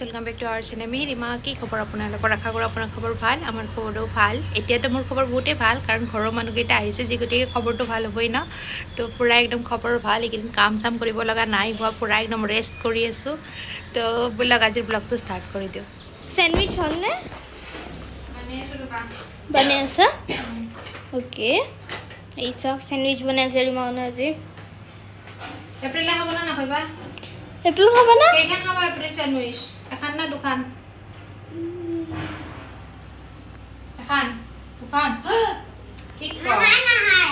welcome back to our channel में रीमा की खबर आपलोकर आशा करूँ अपना खबर भल आमार खबरों भल एतियातो मोर खबर बहुते भल कारण घर मानुकेटा आहिसे जे गतिके खबरটো ভাল হবই ना तो पूरा एकदम खबर भल एकिन काम साम करिब लगा नाइ हुआ पूरा एकदम रेस्ट करि आसु तो बोलक आज ब्लॉगটো स्टार्ट करि दिउ सैंडविच हल ने बने आसा ओके এই সব স্যান্ডউইচ বনাইছে রিমা আজি এপ্রিল খাবলা না কইবা এপ্রিল খাবা না কেখান খাবা এপ্রিল স্যান্ডউইচ এখান না দোকান এখান দোকান কি কো না হাই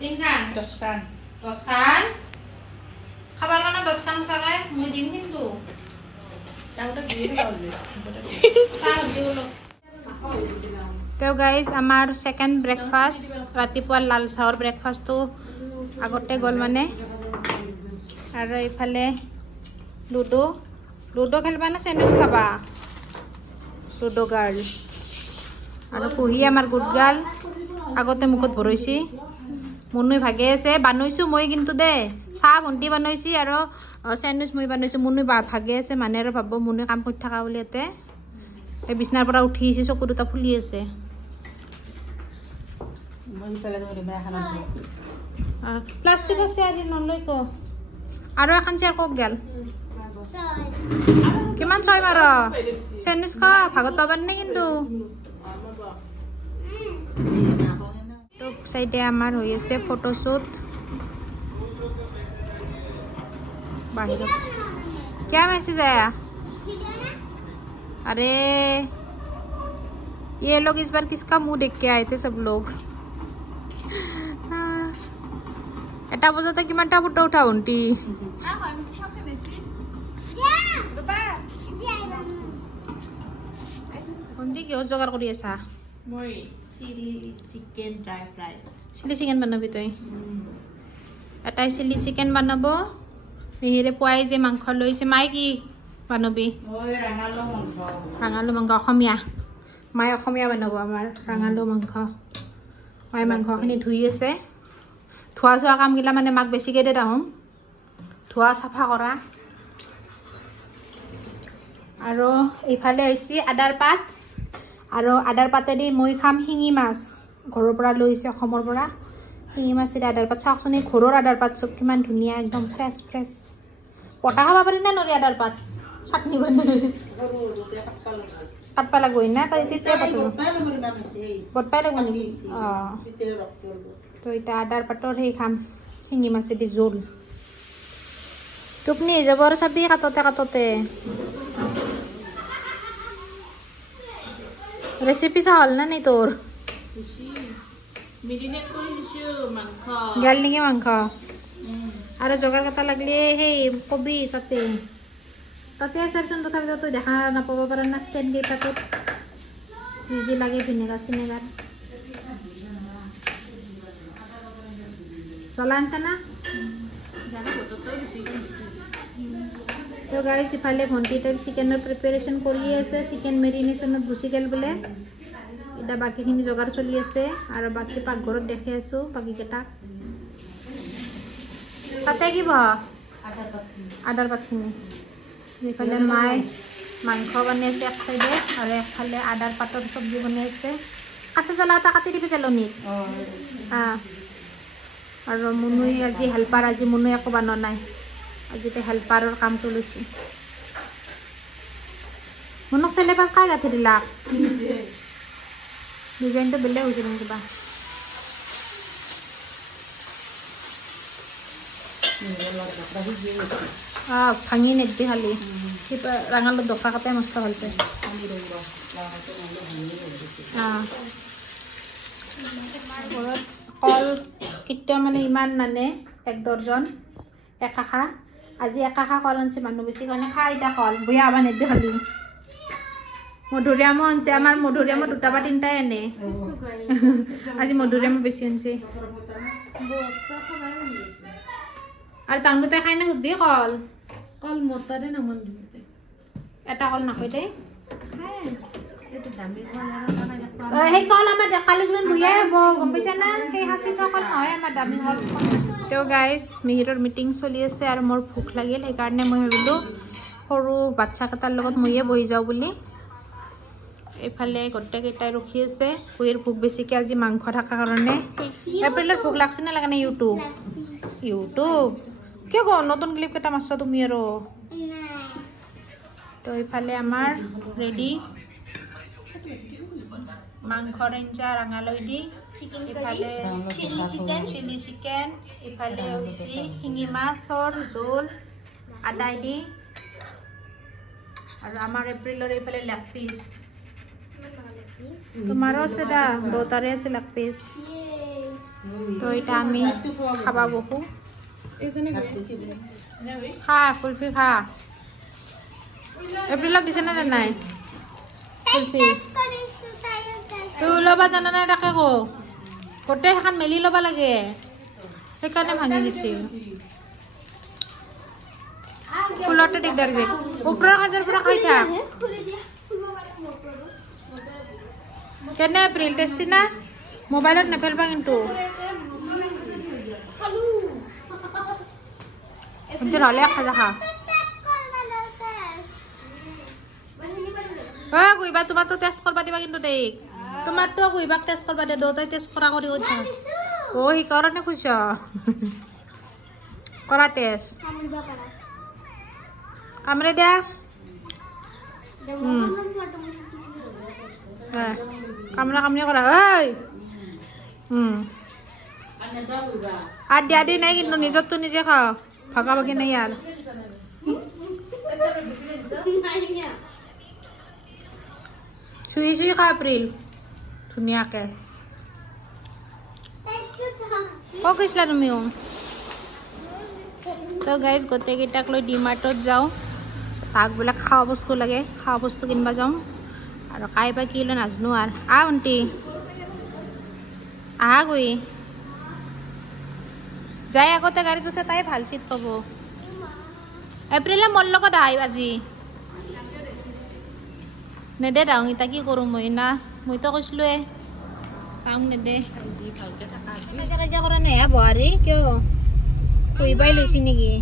তিনখান 10 খান খাবার না 10 খান সাগায় মই দিম কিন্তু টাউটা দিয়ে দাওলে সাউ দিওলো तो गाइस आमार सेकेंड ब्रेकफास्ट रातिपुआ लाल चाहर ब्रेकफास्ट तो आगते गल माने और इफाले लुडो लुडो खेलबा ना सैंडविच खाबा लुडो गार्ल और पुही आमार गुड गार्ल आगते मुखत भरैसी मुनुई भागे आछे बानैछु মই किन्तु दे चा भंटी बानैছি और सैंडविच মই बानैछु मुनुई भागे आछे माने और भाबो मुनुई काम কৰি থাকা বুলি এতে এই বিছনাৰ পৰা উঠিছে চকু দুটা ফুলি আছে प्लास्टिक আছে আজি নলৈ কো আৰু এখন চেয়াৰ কক গেল কিমান ছয় মাৰ সৈনিস কা ভাগত পাবাৰ নে কিন্তু তো সাইডে আমাৰ হৈ আছে ফটোশুট বাহিৰত क्या मैसेज आया अरे ये लोग इस बार किसका मुंह देख के आए थे सब लोग এটা বজাতে কিমানটা ফটো উঠা উন্টি উন্টি কি জগাৰ কৰি আছা মই chilli chicken dry fry chilli chicken বনাবি তই এটাই চিলি চিকেন বনাব মিহিৰে পোৱাই যে মাংস লৈছে মাই কি বনাবি মই ৰাঙালু মাংস অসমীয়া মাই অসমীয়া বনাব আমাৰ ৰাঙালু মাংস মাই মাংসখিনি ধুই আছে ধোৱা চোৱা কামগিলা মানে মাক বেছিকৈ দে তাহোঁ ধোৱা চাফা কৰা আৰু এইফালে হৈছে আদাৰ পাত আৰু আদাৰ পাতেদি মই খাম শিঙি মাছ ঘৰৰ পৰা লৈছে অসমৰ পৰা শিঙি মাছেদি আদাৰ পাত চাওকচোন এই ঘৰৰ আদাৰ পাত চব কিমান ধুনীয়া একদম ফ্ৰেছ ফ্ৰেছ পটা খাব পাৰি না নৰি আদাৰ পাত চাটনি বনাই কাটবা লাগব না তাই তেতিয়া পাতো বটপাই লাগব নেকি অঁ তো এটা আদাৰ পাতৰ সেই খাম শিঙি মাছেদি জোল টোপনি যাব আৰু চাবি কাটতে কাটতে ৰেচিপি চা হল না নাই তোৰ গেল নেকি মাংস আৰু জগাৰ কটা লাগলে সেই কবি তাতে তাতে আছাচোন তথাপিতো তই দেখা নাপাব পাৰা না ষ্টেণ্ড কেইপাতত যি লাগে ভিনেগাৰ চিনেগাৰ চলা আনছা না তো গাইজ ইফালে ভণ্টিটোৰ চিকেনৰ প্ৰিপাৰেশ্যন কৰি আছে চিকেন মেৰিনেশ্যনত গুচি গ'ল বোলে এতিয়া বাকীখিনি যোগাৰ চলি আছে আৰু বাকী পাকঘৰত দেখি আছোঁ বাকীকেইটাক তাতে কি বহ আদাৰ পাতখিনি এইফালে মায়ে মাংস বনাইছে এক চাইডে আৰু একফালে আদাৰ পাতৰ চব্জি বনাইছে কাঁচা জ্বলা এটা কাটি দিবি তেলনিত আৰু মুনুই আজি হেল্পাৰ আজি মুনুই একো বনোৱা নাই আজিতে হেল্পাৰৰ কামটো লৈছে মুনুক চেলেবাৰ কাই গাঁঠি দিলা ডিজাইনটো বেলেগ হৈছে নেকি কিবা ভাঙি নেদি খালি ৰাঙালত দফা কাটাই মস্ত ভালছে ঘৰত কল কেতিয়াও মানে ইমান নানে এক দৰ্জন একাশা আজি একাশা কল আনছে মানুহ বেছি কাৰণে খাই এতিয়া কল বঢ়িয়া আবা নেদি খালি মধুৰিআমো আনছে আমাৰ মধুৰিআমো দুটা বা তিনিটাই আনে আজি মধুৰিআমো বেছি আনছে আৰু তাংগুতে খাই না সুধবি কল কল মতাৰে নামান দিবি এটা কল নাখাই দেই সেই কল আমাৰ কালি গুণ ভুয়াই হ'ব গম পাইছা না সেই 80 টকা কল নহয় আমাৰ দামী কল তো গাইজ মিহিৰৰ মিটিং চলি আছে আৰু মোৰ ভোক লাগিল সেইকাৰণে মই ভাবিলোঁ সৰু বাচ্চা কেইটাৰ লগত ময়ে বহি যাওঁ বুলি এইফালে গোটেইকেইটাই ৰখি আছে কুইৰ ভোক বেছিকৈ আজি মাংস থকাৰ কাৰণে এপ্ৰিলত ভোক লাগছে নে লাগা নাই ইউটিউব কিয় গো নতুন ক্লিপ কেইটা মাছছা তুমি আৰু তো এইফালে আমাৰ ৰেডি মাংসৰ আঞ্জা ৰঙালৈ দি ইফালে চিলি চিকেন ইফালে হৈছে শিঙি মাছৰ জোল আদাই দি আৰু আমাৰ এপ্ৰিলৰ এইফালে লেগ পিচ তোমাৰো আছে দা দুটাৰে আছে লেগ পিচ তো এটা আমি খাবা বহু খা কুলফি খা এপ্ৰিলক দিছে নে নাই কুলফি তুই ল'বা জানা নাই তাকে কো গোটেই সেইখন মেলি ল'বা লাগে সেইকাৰণে ভাঙি দিছে ফুলতে দিগদাৰ যে ওপৰৰ সাজৰ পৰা খাই থাক কেনে এপ্ৰিল টেষ্টি না মোবাইলত নেপেলবা কিন্তু হ'লে খাজা খা গুইবা তোমাৰতো টেষ্ট কৰবা দিবা কিন্তু দেই তোমাৰতো গুইবাক টেষ্ট কৰবা দে দুটাই টেষ্ট কৰা কৰি কৈছা সেইকাৰণে খুজিছ কৰা টেষ্ট আমৰে দিয়া কামৰা কামনি কৰা ঐ আর দিয়া নাই কিন্তু নিজর তো নিজে খাও ভাগাভাগি নাই আর শুই শুই খা এপ্রিল ধুনিয়াকে ক কৈছিলা তুমিও তো গাইজ গোটেইকেইটাক লৈ ডিমাৰ্টত যাওঁ তাক বোলে খোৱা বস্তু লাগে খোৱা বস্তু কিনবা যাওঁ আৰু কাই বা কি লৈ নাজানো আৰু আণ্টি আহা গৈ যাই আগতে গাড়ীত উঠে তাই ভাল চিট পাব এপ্ৰিলে মোৰ লগত আহিব আজি নেদে দাওঁ ইতা কি কৰোঁ মই না মইতো কৈছিলোৱে তাওঁ নেদে কাজিয়া কৰা নাই বোৱাৰী কিয় কুইবাই লৈছি নেকি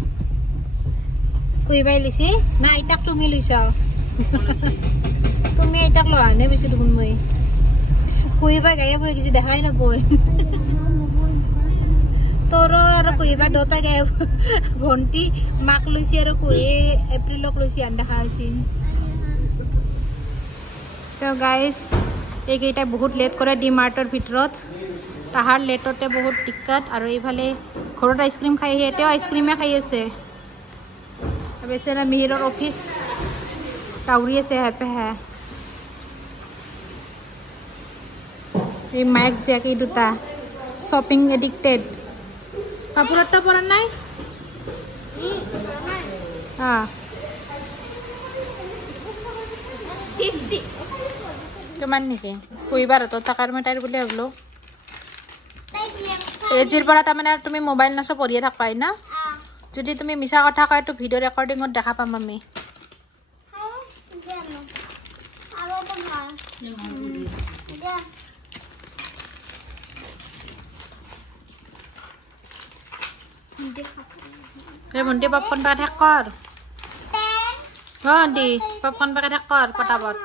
কুইবাই লৈছি না আইতাক তুমি লৈছা তুমি আইতাক লোৱা নে বেছি দেখোন মই কুইবাই গায়ে বহি কিছু দেখাই নবই তোৰ আৰু কুইবা দুটা গায়ে ভণ্টি মাক লৈছি আৰু কুইয়ে এপ্ৰিলক লৈছি আন দেখা হৈছে তো গাইজ এইকেইটা বহুত লেট কৰে ডিমাৰ্টৰ ভিতৰত তাহাৰ লেটতে বহুত দিক্কত আৰু এইফালে ঘৰত আইচক্ৰীম খাই আহি এতিয়াও আইচক্ৰীমে খাই আছে বেচেৰা মিহিৰৰ অফিচ কাউৰি আছে হেপে হে এই মাইক জিয়াকি দুটা শ্বপিং এডিক্টেড কাপোৰতো পৰা নাই কিমান নেকি কুইবাৰ তো টাকাৰ মই তাইৰ বুলি ভাবিলো এজিৰ পৰা তাৰমানে তুমি মোবাইল নাচো পঢ়িয়ে থাকবাই না যদি তুমি মিছা কথা কয় তো ভিডিঅ' ৰেকৰ্ডিঙত দেখা পাম আমি ভণ্টি পপকৰ্ণ পেকেট শেষ কৰ ভণ্টি পপকৰ্ণ পেকেট শেষ কৰ পটাপট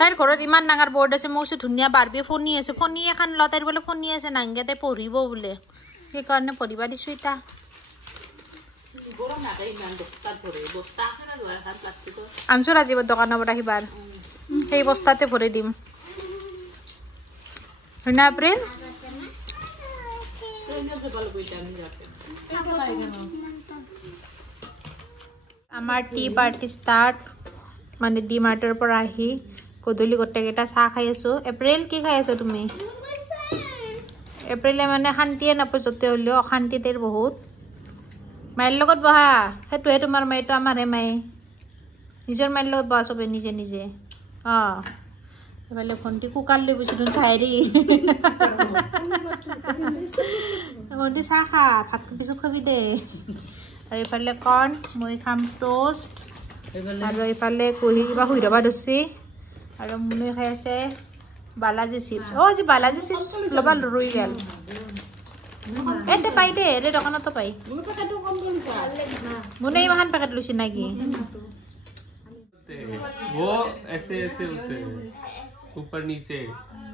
তাইৰ ঘৰত ইমান ডাঙৰ বৰ্ড আছে মই কৈছো ধুনীয়া বাৰ্বি ফণী আছে ফণী এখন ল তাইৰ বোলে ফণী আছে নাংগে তাই পঢ়িব বোলে সেইকাৰণে পঢ়িবা দিছো এতিয়া আনছো ৰাজীৱৰ দোকানৰ পৰা আহিবাৰ সেই বস্তাতে ভৰি দিম হয় না এপ্ৰিল আমাৰ টি পাৰ্টি ষ্টাৰ্ট মানে ডিমাৰ্টৰ পৰা আহি গধূলি গোটেইকেইটা চাহ খাই আছো এপ্ৰিল কি খাই আছো তুমি এপ্ৰিলে মানে শান্তিয়ে নাপায় য'তে হ'লেও অশান্তি তাইৰ বহুত মাইৰ লগত বহা সেইটোহে তোমাৰ মাইটো আমাৰহে মাই নিজৰ মাইৰ লগত বহা চবে নিজে নিজে এইফালে ভণ্টি কুকাৰ লৈ গৈছিলো চাইৰি ভণ্টি চাহ খা ভাতটো পিছত খাবি দে আৰু এইফালে কৰ্ণ মই খাম টোষ্ট আৰু এইফালে কুহি কিবা শুই ৰ'বা ধৰছি আৰু মুনুই খাই আছে বালাজী চিপছ আজি বালাজী চিপছ ল'বা ৰৈ গ'ল এতে পাই দে ৰে দোকানতো পাই মুনে ইমান পেকেট লৈছি নাকি वो ऐसे ऐसे होते हैं ऊपर नीचे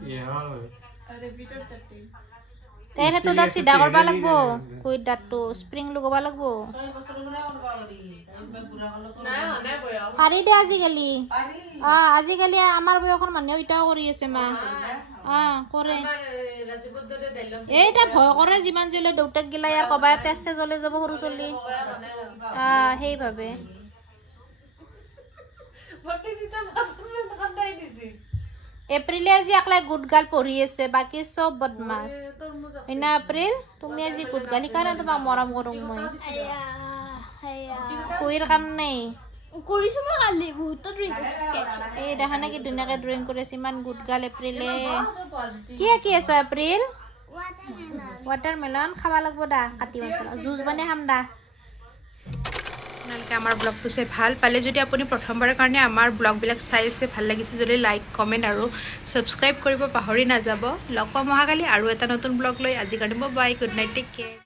यहाँ তেনে তো দাঁত চিধা কৰবা লাগব কই দাঁতটো স্প্ৰিং লগাবা লাগব পাৰি দে আজিকালি আজিকালি আমাৰ বয়সৰ মানুহে ইটাও কৰি আছে মা কৰে এইটা ভয় কৰে যিমান জলে দেউতাক গিলা ইয়াৰ কবাই তেছে জ্বলে যাব সৰু চলি সেইভাবে এপ্ৰিলে আজি একলাই গুড গাৰ্ল পঢ়ি আছে বাকি সব বদমাছ হয়না এপ্ৰিল তুমি আজি গুড গালি কাৰণে তোমাক মৰম কৰো মই কইৰ কাম নাই কৰিছো মই কালি বহুত ড্ৰিং কৰিছো স্কেচ এই দেখা নাই কি ধুনীয়াকে ড্ৰয়িং কৰিছে ইমান গুড গাৰ্ল এপ্ৰিলে কি আছে এপ্ৰিল ৱাটাৰমেলন খাবা লাগব দা কাটি জুচ বনাই খাম দা আপোনালোকে আমাৰ ব্লগটো চাই ভাল পালে যদি আপুনি প্ৰথমবাৰৰ কাৰণে আমাৰ ব্লগবিলাক চাই আছে ভাল লাগিছে যদি লাইক কমেণ্ট আৰু ছাবস্ক্ৰাইব কৰিব পাহৰি নাযাব লগ পাম অহাকালি আৰু এটা নতুন ব্লগ লৈ আজিৰ কাৰণে bye good night take care